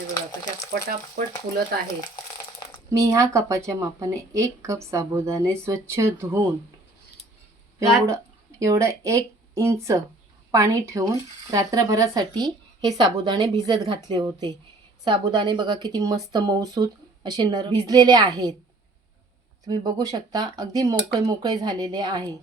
हे बघा कशा पटापट फुलत आहेत. मी ह्या कपाच्या मापाने 1 कप साबुदाणे स्वच्छ धुवून एवढं 1 इंच पाणी ठेवून रात्रभरासाठी हे साबुदाणे भिजत घातले होते. साबुदाणे बघा किती मस्त मऊसूत असे भिजलेले आहेत. तुम्ही बघू शकता अगदी मोकळे मोकळे झालेले आहे.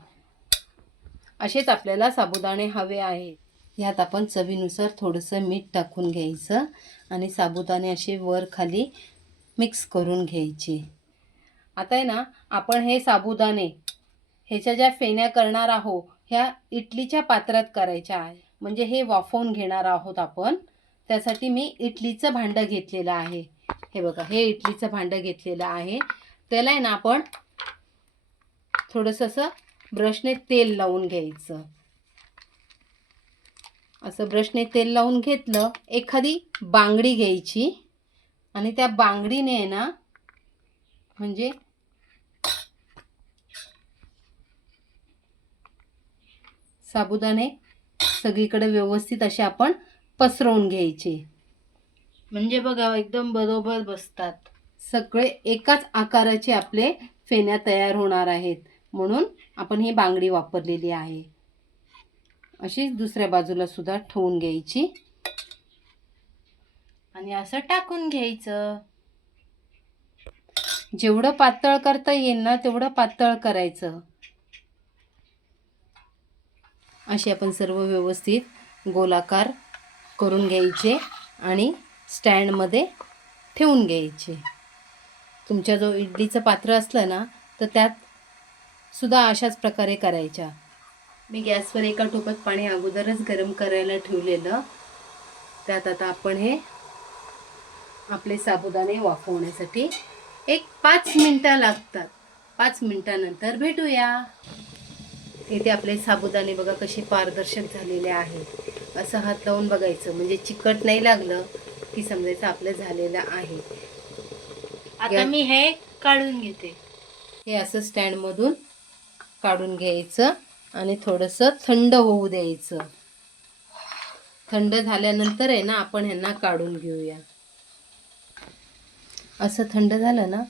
असेच आपल्याला साबुदाणे हवे आहेत. यात आपण चवीनुसार थोडंसं मीठ टाकून घ्यायचं आणि साबुदाणे असे वर खाली मिक्स करून घ्यायचे. आता आहे ना, आपण हे साबुदाणे ह्याच्या ज्या फेण्या करणार आहोत ह्या इडलीच्या पात्रात करायच्या आहे. म्हणजे हे वाफवून घेणार आहोत आपण. त्यासाठी मी इडलीचं भांडं घेतलेलं आहे. हे बघा, हे इडलीचं भांडं घेतलेलं आहे. त्याला आहे ना आपण थोडंसं असं ब्रशने तेल लावून घ्यायचं. असं ब्रशने तेल लावून घेतलं. एखादी बांगडी घ्यायची आणि त्या बांगडीने आहे ना म्हणजे साबुदाणे सगळीकडे व्यवस्थित असे आपण पसरवून घ्यायचे. म्हणजे बघा एकदम बरोबर बसतात. सगळे एकाच आकाराचे आपले फेण्या तयार होणार आहेत. म्हणून आपण ही बांगडी वापरलेली आहे. अशीच दुसऱ्या बाजूला सुद्धा ठेवून घ्यायची आणि असं टाकून घ्यायचं. जेवढं पातळ करता येईल ना तेवढं पातळ करायचं. असे आपण सर्व व्यवस्थित गोलाकार करून घ्यायचे आणि स्टँडमध्ये ठेवून घ्यायचे. तुमच्या जो इडलीचं पात्र असलं ना तर त्यात सुद्धा अशाच प्रकारे करायच्या. मी गॅसवर एका टोपात पाणी अगोदरच गरम करायला ठेवलेलं. त्यात आता आपण हे आपले साबुदाणे वाफवण्यासाठी 5 मिनिटं लागतात. 5 मिनिटानंतर भेटूया. इथे आपले साबुदाणे बघा कसे पारदर्शक झालेले आहेत. असं हात लावून बघायचं म्हणजे चिकट नाही लागलं की समजायचं आपलं झालेलं आहे. आता मी हे काढून घेते. हे असं स्टँडमधून काढून घ्यायचं आणि थोडंसं थंड होऊ द्यायचं. थंड झाल्यानंतर आहे ना आपण ह्यांना काढून घेऊया. असं थंड झालं ना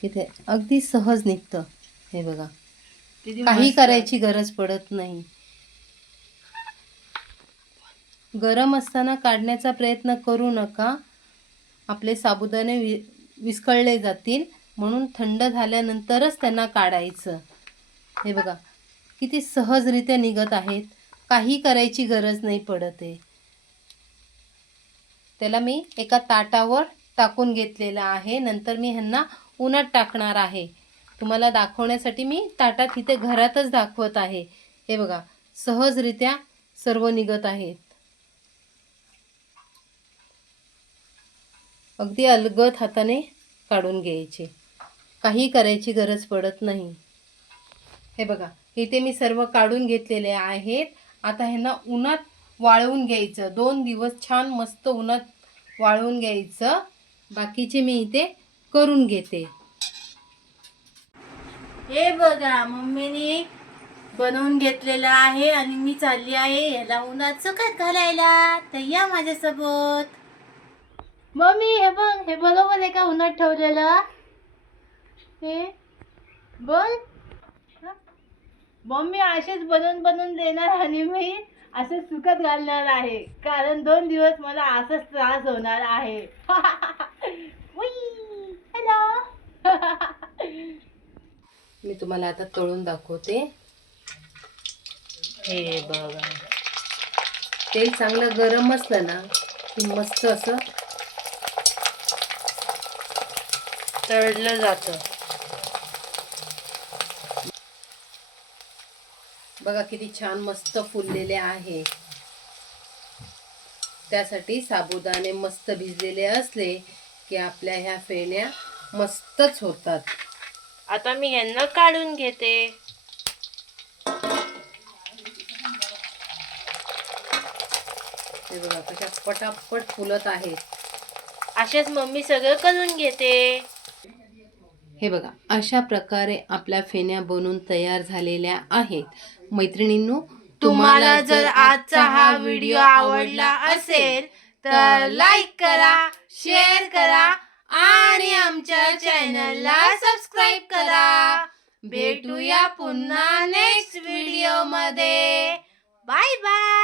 की ते अगदी सहज निघतं. हे बघा, काही करायची गरज पडत नाही. गरम असताना काढण्याचा प्रयत्न करू नका. आपले साबुदाणे विस्कळले जातील. म्हणून थंड झाल्यानंतरच त्यांना काढायचं. हे बघा किती सहजरित्या निघत आहेत. काही करायची गरज नाही पडत आहे. त्याला मी एका ताटावर टाकून घेतलेला आहे. नंतर मी ह्यांना उन्हात टाकणार आहे. तुम्हाला दाखवण्यासाठी मी ताटात इथे घरातच दाखवत आहे. हे बघा सहजरित्या सर्व निघत आहेत. अगदी अलगद हाताने काढून घ्यायचे. काही करायची गरज पडत नाही. हे बघा इथे मी सर्व काढून घेतलेले आहेत. आता ह्यांना उन्हात वाळवून घ्यायचं. 2 दिवस छान मस्त उन्हात वाळवून घ्यायचं. बाकीचे मी इथे करून घेते. हे बघा मम्मीने बनवून घेतलेलं आहे आणि मी चालली आहे याला उन्हात सुकत घालायला. तर या माझ्यासोबत. मम्मी हे बघ, हे बरोबर आहे का उन्हात ठेवलेलं? हे बोल. मम्मी असेच बनवून बनवून देणार आणि मी असे सुकत घालणार आहे. कारण 2 दिवस मला असाच त्रास होणार आहे. हॅलो. मी तुम्हाला आता तळून दाखवते. हे बघा, तेल चांगलं गरम असलं ना की मस्त असं तळलं जातं. बघा किती छान मस्त फुललेले आहे. त्यासाठी साबुदाणे मस्त भिजलेले असले की आपल्या ह्या फेण्या मस्तच होतात. आता मी यांना काढून घेते. हे बघा कशा पटापट फुलत आहेत. असेच मम्मी सगळं करून घेते. हे बघा अशा प्रकारे आपल्या फेण्या बनून तयार झालेल्या आहेत. मैत्रिणींनो, तुम्हाला जर आजचा हा व्हिडिओ आवडला असेल तर लाईक करा, शेअर करा आणि आमच्या चॅनलला सबस्क्राईब करा. भेटूया पुन्हा नेक्स्ट व्हिडिओ मध्ये. Bye bye.